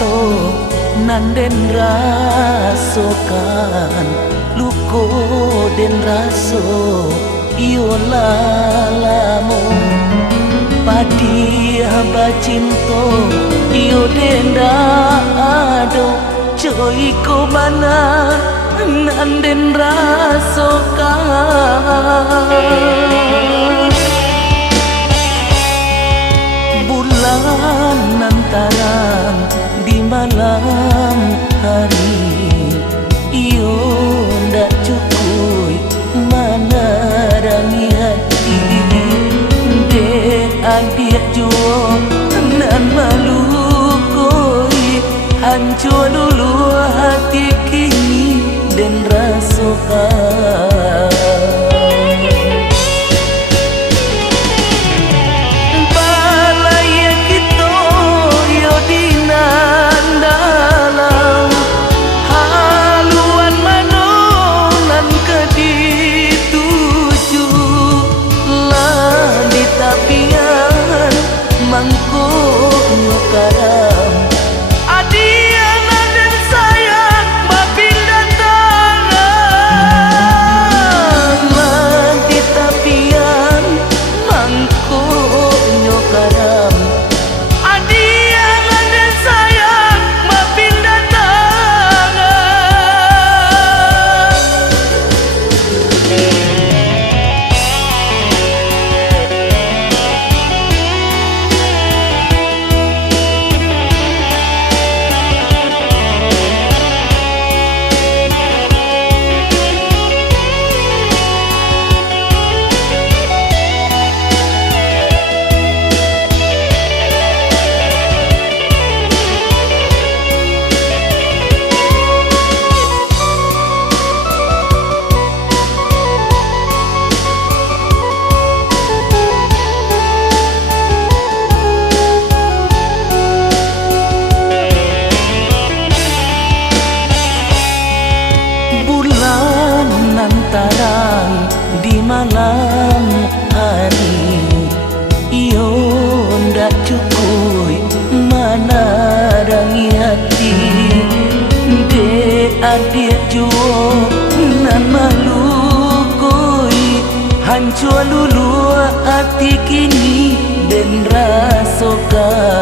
cinta nanden rasokan luko den raso yola lamo padi hamba cinta yo denda ado coy ko mana nanden rasokan bulan nantaran di malam hari iyo ndak cukup menerangi hati de adik juo nan malu koi hancur dulu hati kini dan rasakan karam adiana dan sayang mapindah tangan mati tapian mangko nyokaram adiana dan sayang mapindah tangan lantaran di malam hari iyo ndak cukup menerangi hati de adik juo nan malu koi hancur dulu hati kini dan rasakan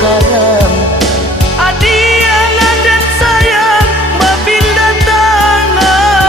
karam adiana dan sayang mapindah tangan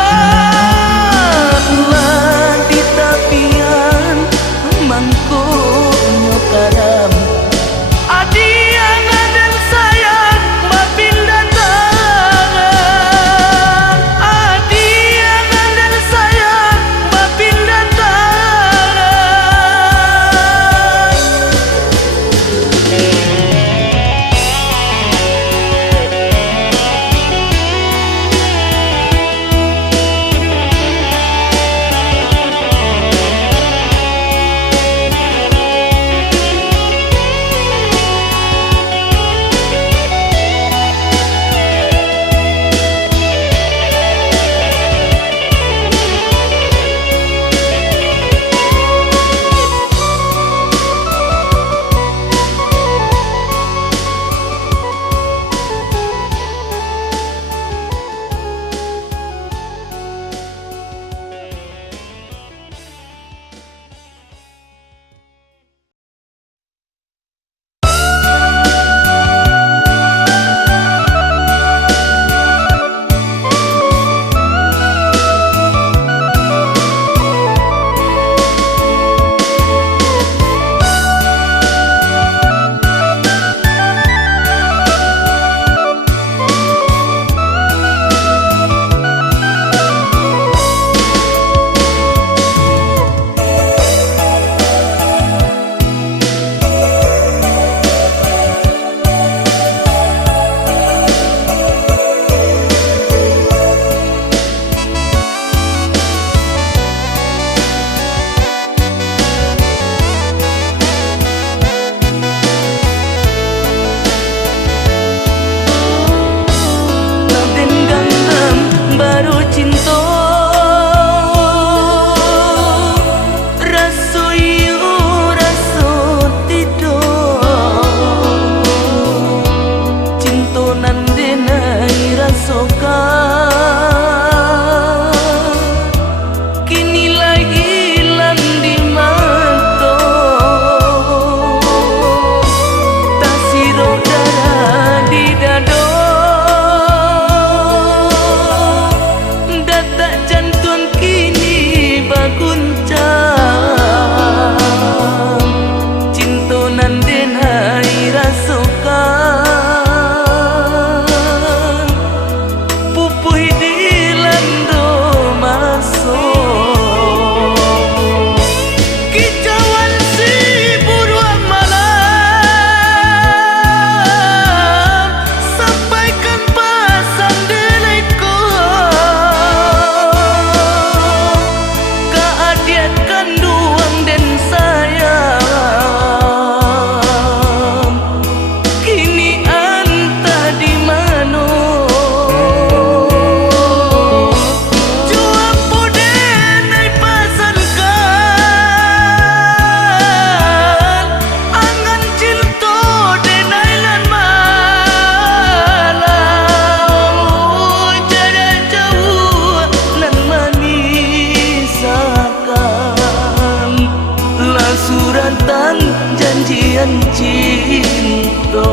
suratan janjian cinta.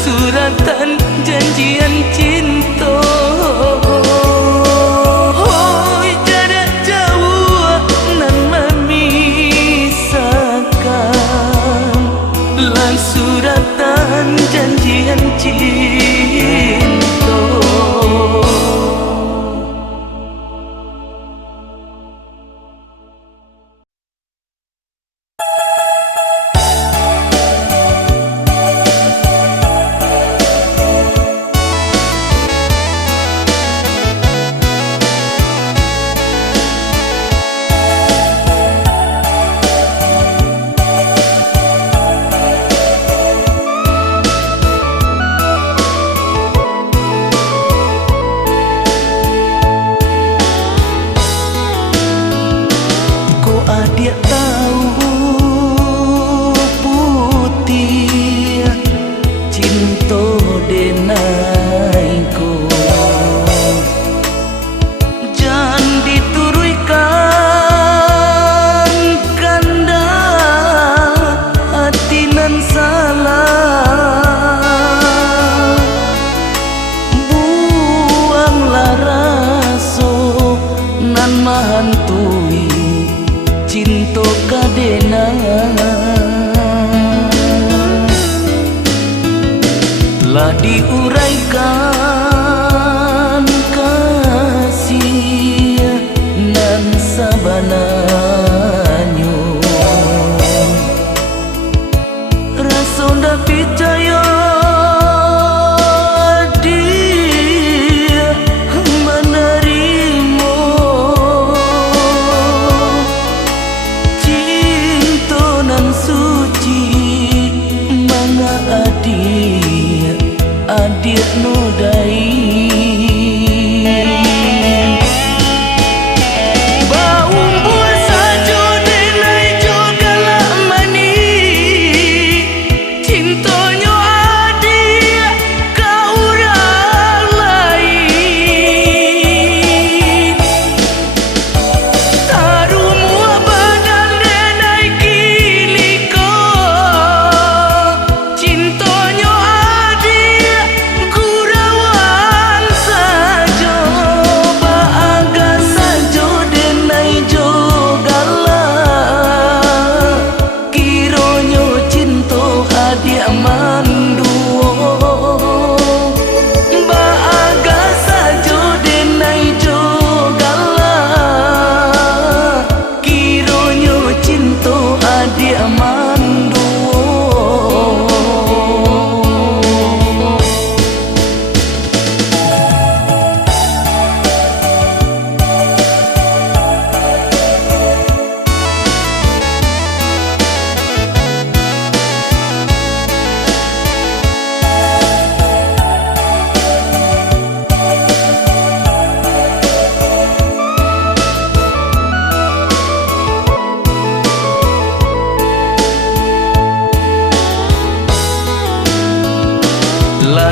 Suratan janjian cinta. Oh, jarak jauh nan memisahkan, lan suratan janjian cinta. Dia tahu putih cinta denai ko, jangan dituruikan kanda hati nan salah, buanglah raso nan mahantui cinta kadena. Lah diuraikan kasih nan sabananyo, rasa ndak percaya dia menerima cinta nan suci. Manga adik no dai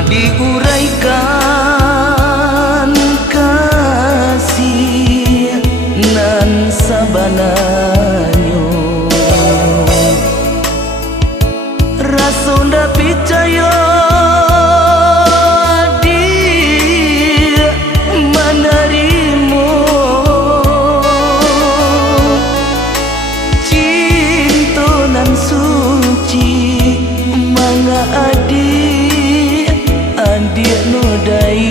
diuraikan kasih nan sabananyo rasonda picayo dia menerimo cinta nan suci manga adik nodai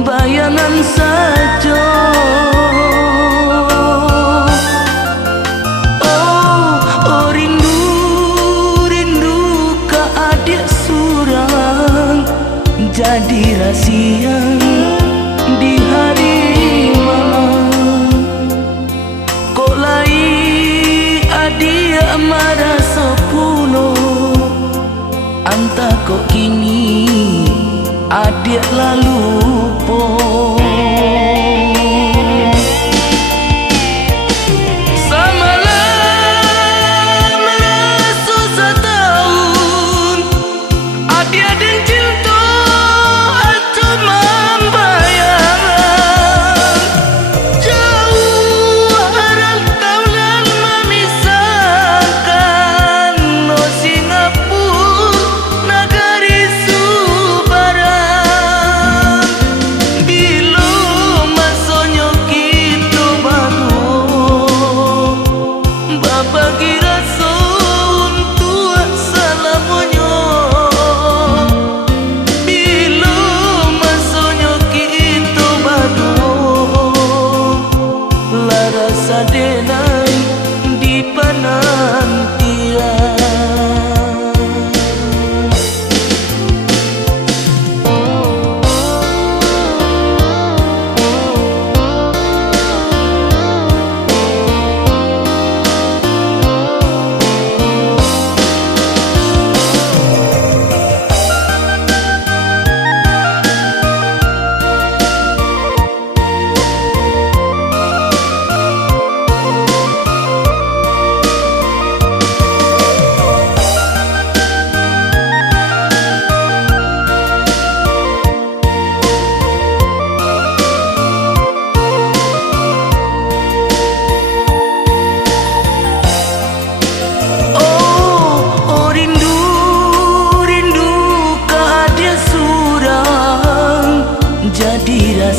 bayangan saja. Oh rindu, rindu ka adik surang jadi rahasia di hari malam. Kok lai adik marah sepuno anta kok kini adik lalu po. Samalam rasu setahun adik dan cinta cuma bayangan. Jauh rantauan memisahkan no Singapura nagari Subara. Bila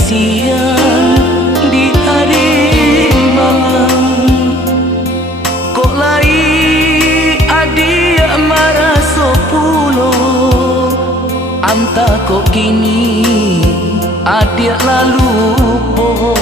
siang di hari malam. Kok lai adia marah sopulo, anta kok kini adia lalu po.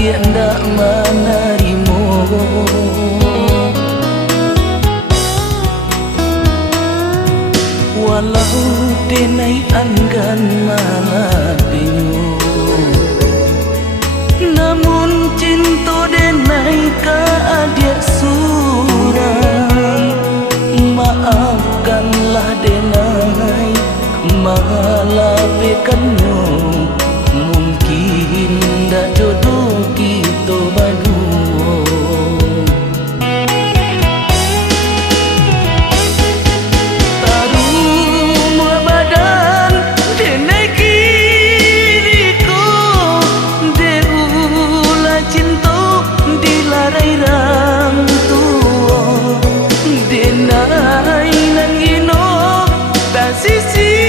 Dia ndak menerima, walau denai anggan malah binyu, namun cinta denai ka adia surang. Maafkanlah denai malah bekanmu, mungkin ndak jodoh kita berdua. Taruh badan denai kiriku, deulah cinta dilarai rang tua. Denai nan ino tak sisi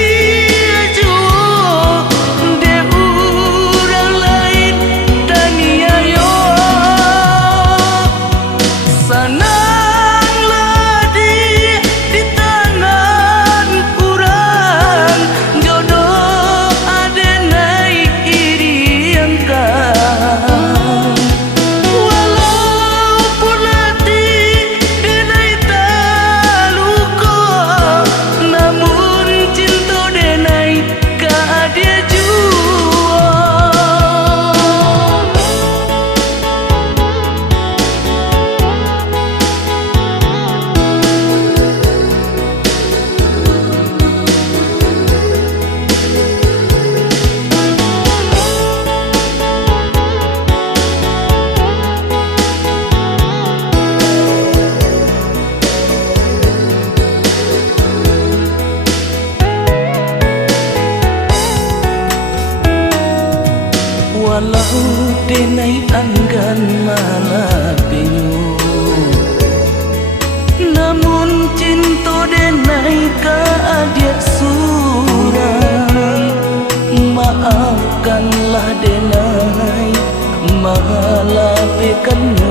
walau denai anggan malah binyu, namun cinta denai ka adia surang. Maafkanlah denai malah bagaikan